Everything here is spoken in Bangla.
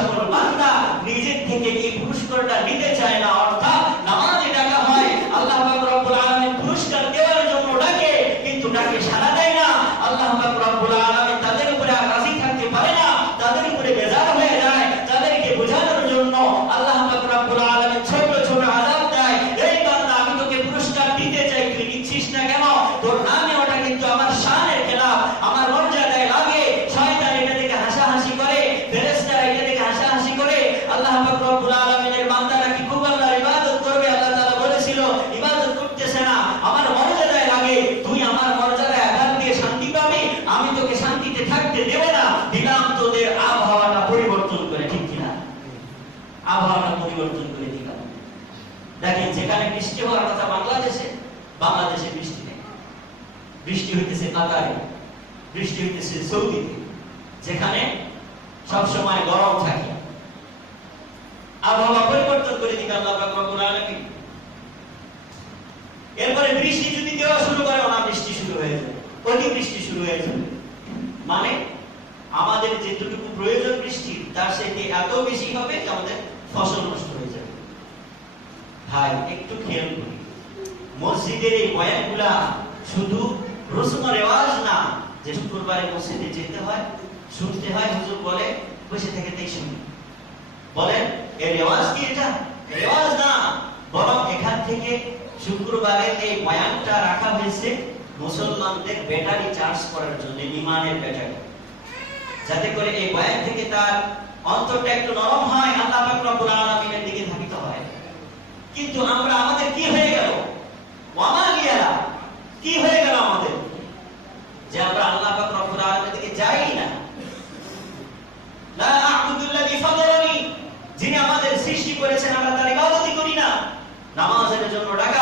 সকল বান্দা নিজের থেকে এই পুরস্কারটা নিতে চায় না, অর্থাৎ নামাজে ডাকা হয়, আল্লাহ পাক পুরস্কার দেওয়ার জন্য ডাকে, কিন্তু ডাকে সাড়া দেয় না আল্লাহ পাক রব্বুল আলামিন তাদের উপরে আর রাজি থাকতে পারে না তাদের উপরে বেজার হয়ে যায় তাদেরকে বোঝানোর জন্য আল্লাহ পাক রব্বুল আলামিন ছোট ছোট আযাব দেয় এই বান্দা আমি তোকে পুরস্কার দিতে চাই তুই নিচ্ছিস না কেন তোর নামে ওটা কিন্তু আমার শানের খেলাফ আমার মর্যাদায় লাগে শয়তান এটা থেকে হাসাহাসি করে ফেরেশতারা এটা থেকে হাসাহাসি করে আল্লাহ পাক রব্বুল আলামিনের বান্দারা কি খুব আল্লাহর ইবাদত করবে আল্লাহ তাআলা বলেছিল ইবাদত করতেছে না আমার মর্যাদায় লাগে তুই আমার মর্যাদায় আঘাত দিয়ে শান্তি পাবি আমি তোকে শান্তিতে থাকতে দেব না দিলাম তোদের আবহাওয়াটা পরিবর্তন করে ঠিক কিনা করে দিলাম। দেখেন, যেখানে বৃষ্টি হওয়ার কথা বাংলাদেশে বাংলাদেশে বৃষ্টি নেই। বৃষ্টি হইতেছে কাতারে, বৃষ্টি হইতেছে সৌদিতে, যেখানে সব সময় গরম থাকে। আবহাওয়া পরিবর্তন করে এরপরে বৃষ্টি যদি দেওয়া শুরু করে না বৃষ্টি শুরু হয়ে যাবে। অতি বৃষ্টি শুরু হয়ে যাবে। মানে আমাদের যেটুকু প্রয়োজন বৃষ্টি তার থেকে এত বেশি হবে যে আমাদের ফসল নষ্ট ভাই, একটু খেয়াল করি। মসজিদের এই বয়ানগুলা শুধু রসম রেওয়াজ না, যে শুক্রবারে মসজিদে যেতে হয়, শুনতে হয়, হুজুর বলে, বসে থেকে তাই শুনি। বলেন এর রেওয়াজ কি এটা? রেওয়াজ না, বরং এখান থেকে শুক্রবারের এই বয়ানটা রাখা হয়েছে মুসলমানদের ব্যাটারি চার্জ করার জন্য, ইমানের ব্যাটারি। যাতে করে এই বয়ান থেকে তার অন্তরটা একটু নরম হয়, আল্লাহ পাক রব্বুল আলামিনের দিকে হয় কিন্তু আমরা আমাদের কি হয়ে গেল? কি হয়ে গেল আমাদের? যে আমরা আল্লাহ পাক রব্বুল আলামিনের দিকে যাই না। লা আ'বুদুল্লাযী ফাতারানি যিনি আমাদের সৃষ্টি করেছেন, আমরা তার ইবাদতই করি না। নামাজের জন্য ডাকা